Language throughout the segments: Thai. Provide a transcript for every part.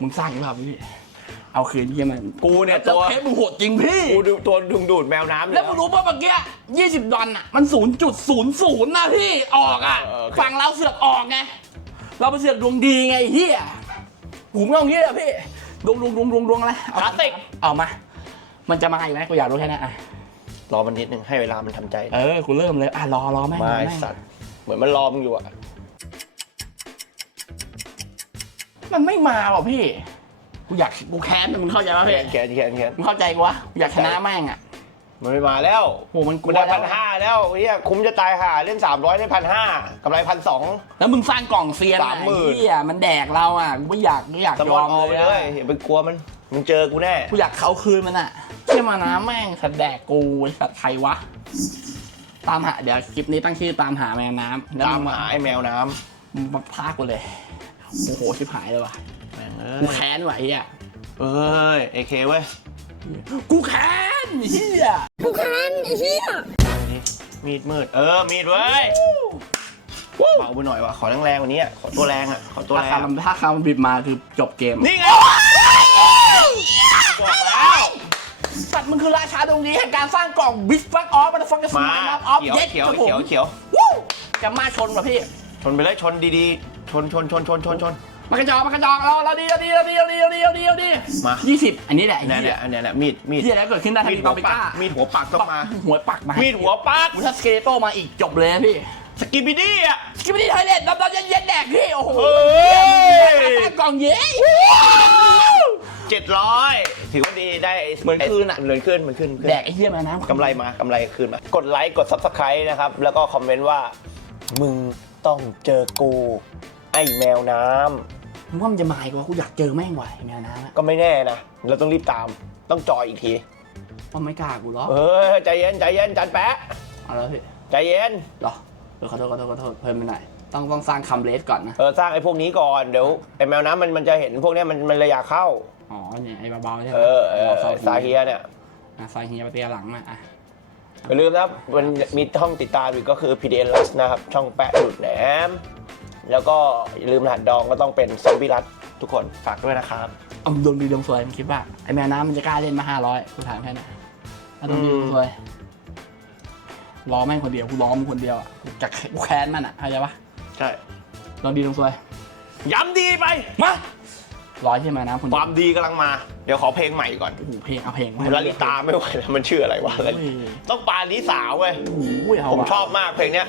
มึงสร้างหรือเปล่าพี่เอาคืนเยี่ยมันกูเนี่ยตัตัววเคสมึงโหดจริงพี่ กูดูตัวดึงดูดแมวน้ำอยู่แล้วมึงรู้ป่ะเมื่อกี้ยี่สิบดอลอะ มันศูนย์จุดศูนย์ศูนย์นะพี่ออกอะเออโอเคฝั่งเราเสือกออกไง เราไปเสือกดวงดีไงไอ้เฮียหูมึงเอางี้อะพี่ดวงดวงดวงดวงดวงอะไรเอคลาสสิก เอามา มันจะมาอีกไหมกูอยากรู้แค่นั้นอะ รอมันนิดนึงให้เวลามันทำใจเออกูเริ่มเลย อะรอรอแม่งมารอไอ้แม่งสัตว์เหมือนมันรอมึงอยู่อะ มันไม่มาว่ะพี่ กูอยากกูแค้นมึงเข้าใจป่ะพี่แขนแขนแขนมึงเข้าใจกูวะกูอยากชนะแม่งอะมันไม่มาแล้วโหมันกกูลัวได้แล้พัวนห้าแล้วเฮียคุ้มจะตายห่าเล่นสามร้อยได้พันห้ากำไรพันสอง แล้วมึงสร้างกล่องเซียนอะสามหมื่นไอ้เฮียมันแดกเราอะกูไม่อยากไม่อยากสยมออนมออกไปเลยเลอะยอย่าไปกลัวมันมึงเจอกูแน่กูอยากเขาคืนมันอะเชื่อมานะแม่งสัตว์แดกกูไอ้สัตว์ใครวะ ตามหาเดี๋ยวคลิปนี้ตั้งชื่อตามหาแมวน้ำแล้วตามงหาไอ้แมวน้มึงมาพากูเลย โอ้โหชิบหายเลยว่ะำแม่งเอ้กูยแค้นว่ะไอ้เฮียเอ้ยเอเคเว้ยกูแค้นไอ้เฮียมีดมืด เออ มีดเว้ยเบาไปหน่อยว่ะ ขอแรงๆกวันนี้ขอตัวแรงอะ ขอตัวถ้าแรงคำถ้าคำมันบิดมาคือจบเกมนี่ไงบอกแล้ว สัตว์มึงคือราชาดวงดีแห่งการสร้างกล่องบิ๊กฟักออฟมันฟังกันสมามัยออฟเขียวเย็ดเขียวครับผมเขียวเขียว วู้จะมาชนว่ะพี่ ชนไปเลยชนดีๆ ชนชนชนชนชนชนมากระจอกมากระจอกเราเราดีเราดีเราดีเราดีเราดีเราดีเราดีมายี่สิบอันนี้แหละไอ้เนี่ยเหี้เนี่ยยอันเนี้ยเนี่ยมีดมีดเหี้ยแล้วเกิดขึ้นได้ทันมีดทีหัปาวปิปัก้ากมีดหัวปักต้องมา หัวปักมามีดหัวปักถ้าสเกเลโตมาอีกจบเลยนะพี่สกิบิดี้อะกินไม่ได้ไทยเล็ดรับรับเย็นเย็นๆแดกพี่โอ้โหเฮ้ยสร้างกล่องเย้เจ็ดร้อยถือว่าดีได้เหมือนคืนอะเหมือนคืนเหมือนคืนเหมือนคืนแดกไอ้เหี้ยมาน้ำกำไรมากำไรคืนมากดไลค์กด subscribe นะครับ แล้วก็คอมเมนต์ว่า มึงต้องเจอกูไอ้แมวน้ำมึงว่ามันจะมาอีกวะกูอยากเจอแม่งว่ะไอ้แมวน้ำอะก็ไม่แน่นะ เราต้องรีบตาม ต้องจอยอีกทีมันไม่กล้ากูหรอเออใจเย็นใจเย็นจันแปะเอาแล้วพี่ใจเย็นหรอเออขอโทษขอโทษขอโทษเพิ่มไปหน่อยต้องต้องสร้างคำเลสก่อนนะ เออสร้างไอ้พวกนี้ก่อน เดี๋ยวไอ้แมวน้ำมันมันจะเห็นพวกเนี้ยมันมันเลยอยากเข้า อ๋อเนี่ยไอ้เบาๆใช่ไหมเออเออซาเฮียเนี่ยอะซาเฮียมาเตียหลังมาอะอย่าลืมนะครับมันมีช่องติดตามอีกก็คือ PDN l u s นะครับ ช่องแปะหลุดแหนม แล้วก็อย่าลืมรหัสดองก็ต้องเป็นซอมบี้รัดทุกคนฝากด้วยนะครับ เอาดวงดีดวงสวยมึงคิดว่าไอ้แมวน้ำมันจะกล้าเล่นมาห้าร้อยกูถามแค่นั้นถ้าดวงดีดวงสวยรอแม่งคนเดียวกูรอมึงคนเดียวอะกูจะกูแค้นมันอะเข้าใจปะใช่ ดวงดีดวงสวยย้ำดีไป มา ร้อยใช่ไหมน้ำคนคเดียววามดีกำลังมา เดี๋ยวขอเพลงใหม่ก่อนโอ้โหเพลงเอาเพลงลลิตาไม่ไหวแล้วมันชื่ออะไรวะโอ้ยต้องปาลิสาวเว้ย โอ้โหเอาผมว่ะชอบมากเพลงเนี้ย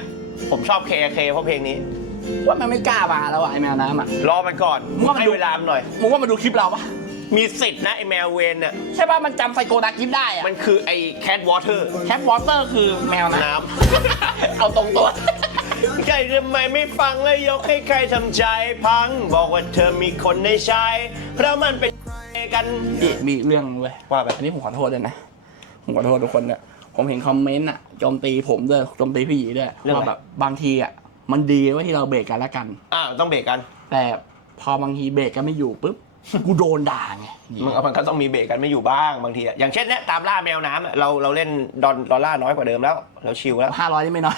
ผมชอบเคเคเพราะเพลงนี้ ว่ามันไม่กล้ามาแล้วอะไอ้แมวน้ำอะรอมันก่อนมึงว่ามันให้ดู เวลามันหน่อย มึงว่ามันดูคลิปเราปะมีสิทธิ์นะไอแมวเวนเนี่ยใช่ปะมันจำไซโกดากิฟได้อะมันคือไอแคทวอเตอร์แคปวอเตอร์คือแมวน้น้ำ เอาตรงตัวำใจทำไมไม่ฟังและยกให้ใครทำใจพัง บอกว่าเธอมีคนในใจเพราะมันเป็นกัน พี่มีอีกเรื่องเว้ยว่าไป อันนี้ผมขอโทษด้วยนะ ผมขอโทษทุกคนเนี่ยผมเห็นคอมเมนต์อะโจมตีผมด้วยโจมตีพี่หยีด้วยว่าแบบบางทีอะ มันดีว่าที่เราเบรกกันแล้วกันอ้าวต้องเบรกกัน แต่พอบางทีเบรกกันไม่อยู่ปุ๊บ กูโดนด่าไงมันมันก็ต้องมีเบรกกันไม่อยู่บ้างบางทีอะอย่างเช่นเนี้ยตามล่าแมวน้ำอะเราเราเล่นดอนดอลลาร์น้อยกว่าเดิมแล้ว เราชิลแล้ว ห้าร้อยนี่ไม่น้อย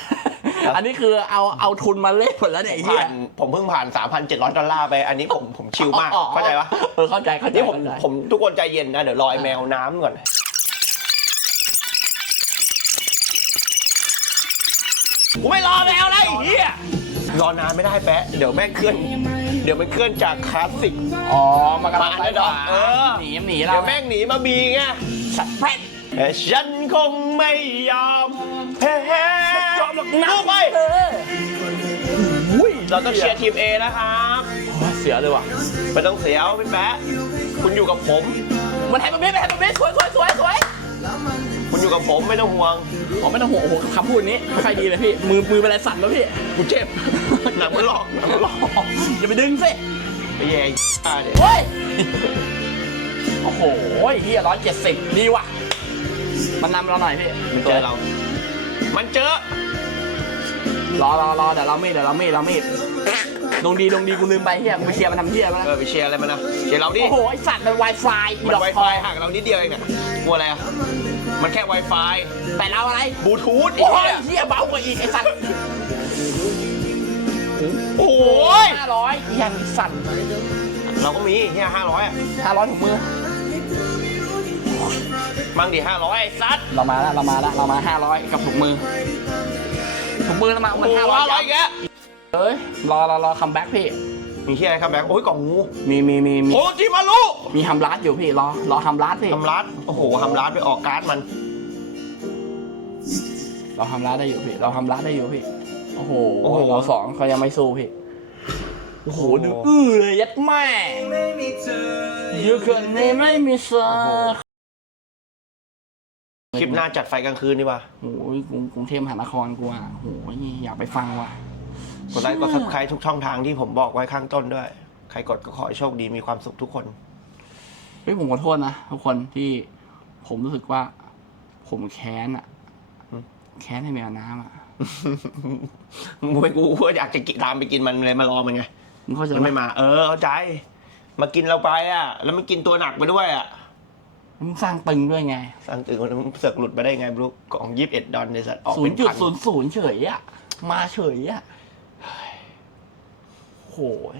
อันนี้คือเอาเอาทุนมาเล่นหมดแล้วเนี่ยไอ้เหี้ผ่ายนผมเพิ่งผ่าน 3,700 ดอลลาร์ไป อันนี้ผมผมชิลมากอ๋อเข้าใจปะเออเข้าใจเข้าใจนี่ผมเข้าใจ ผมทุกคนใจเย็นนะ เดี๋ยวรอไอ้แมวน้ำก่อน กูไม่รอแมวแล้วไอ้เหี้ยรอนานไม่ได้แปะเดี๋ยวแม่งเคลื่อน เดี๋ยวมันเคลื่อนจากคลาสสิก อ๋อมากำลังมาไปแล้วดอกเออ หนีหนีเราเดี๋ยวแม่งหนีมาบีไงสัตว์แป๊ดแต่ฉันคงไม่ยอมแพ้ยอมหรอกนะไปเอออุ้ยเราต้องเชียร์ทีม A นะครับ เสียเลยว่ะไม่ต้องเสียวพี่แป๊ะคุณอยู่กับผม มันให้มันเบ้มันให้มันเบ้สวยสวยสวยสวย คุณอยู่กับผมไม่ต้องห่วง ผมไม่ต้องห่วงโอ้โหคำพูดนี้ไม่ค่อยดีเลยพี่ มือมือเป็นอะไรสั่นแล้วพี่กูเจ็บ หนังมันหลอกหนังมันหลอกอย่าไปดึงสิไปแย่อ่าเดี๋ยวโอ้ย โอ้โหเฮียร้อยเจ็ดสิบดีว่ะ มันนำเราหน่อยพี่มันเจอเรา มันเจอ รอรอรอเดี๋ยวเรามีดเดี๋ยวเรามีดเรามีดดวงดีดวงดีกูลืมไปเฮียกูไปเชียร์มันทำเฮียมาเออไปเชียร์อะไรมันนะเชียร์เราดิ โอ้โหไอสัตว์มัน Wi-Fi อีมันดอกไวทไฟองห่างเรานิดเดียวเองเนี่ยกลัวอะไรอะ มันแค่ Wi-Fi แต่เราอะไรบลูทูธโอ้ไอ้ยเหี้ยเฮียเบากว่าอีกไอสัตว์โอ้ยห้าร้อยยังสัตว์เราก็มีเฮียห้าร้อยห้าร้อยถุงมือมั่งดิห้าร้อยไอ้ซัดเรามาแล้วเรามาแล้วเรามาห้าร้อยกับถุงมือถุงมือเรามาโอ้มันโหห้าร้อยห้าร้อยแกะเอ้ยรอรอรอคัมแบ็กพี่ มีเฮียอะไรครับแบงค์โอ้ยกล่องงูมีมีมีมีโอ้จิมารุมีฮัมรัดอยู่พี่รอรอฮัมรัดพี่ทำรัดโอ้โหทำรัดไปออกการ์ดมัน เราฮัมรัดได้อยู่พี่เราฮัมรัดได้อยู่พี่โอ้โหโอ้โห เราสองเขายังไม่สู้พี่โอ้โหดูอื้อเลยยัดแม่ยูเคินนี่ไม่มีเซอร์คลิปหน้าจัดไฟกลางคืนดีกว่าโอ้ยกรุงกรุงเทพมหานครกูอะโอ้ยอยากไปฟังว่ะ กดไลค์กดซับสไครต์ทุกช่องทางที่ผมบอกไว้ข้างต้นด้วย ใครกดก็ขอให้โชคดีมีความสุขทุกคน เฮ้ยผมขอโทษนะทุกคนที่ผมรู้สึกว่า ผมแค้นอะอืม แค้นให้แมวน้ำอะมวยกูก็อยากจะกินตามไปกินมันเลยมารอมันไง มึงเข้าใจมันไหมไม่มา เออเข้าใจ มากินเราไปอะ แล้วมันกินตัวหนักไปด้วยอะมึงสร้างตึงด้วยไงสั่งตื่นคนมันเสือกหลุดมาได้ไงไม่รู้กล่องยี่สิบเอ็ดดอนในสัตว์ออกศูเป็นนย์จุดพันศูนย์ศูนย์เฉยอะมาเฉยอะ โหย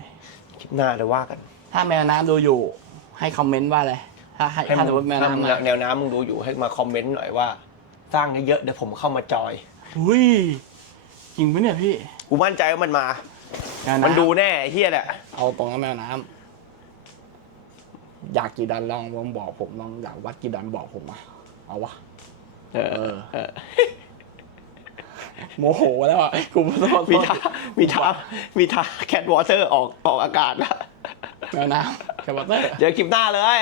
คลิปหน้าเดี๋ยวว่ากัน ถ้าแมวน้ำดูอยู่ ให้คอมเมนต์ว่าอะไรถ้าให้ให้ถ้ามึสงมมติแมวถ้าน้ำมึงมาแนวน้ำมึงดูอยู่ให้มาคอมเมนต์หน่อยว่า สร้างเยอะๆเดี๋ยวผมเข้ามาจอย อุ้ยจริงปะเนี่ยพี่กูมั่นใจว่ามันมาแมวน้ำมันดูแน่ไอ้เฮียแหละเอาตรงนั้นแมวน้ำอยากกี่ดันลองลองบอกผมลองอยากวัดกี่ดันบอกผมอะเอาวะ เออเออ โมโหแล้วอะกูขอโทษมีท่ามีท่ามีท่าแคทวอเตอร์ออกออกอากาศแล้วแมวน้ำแคปเตอร์ เจอคลิปหน้าเลย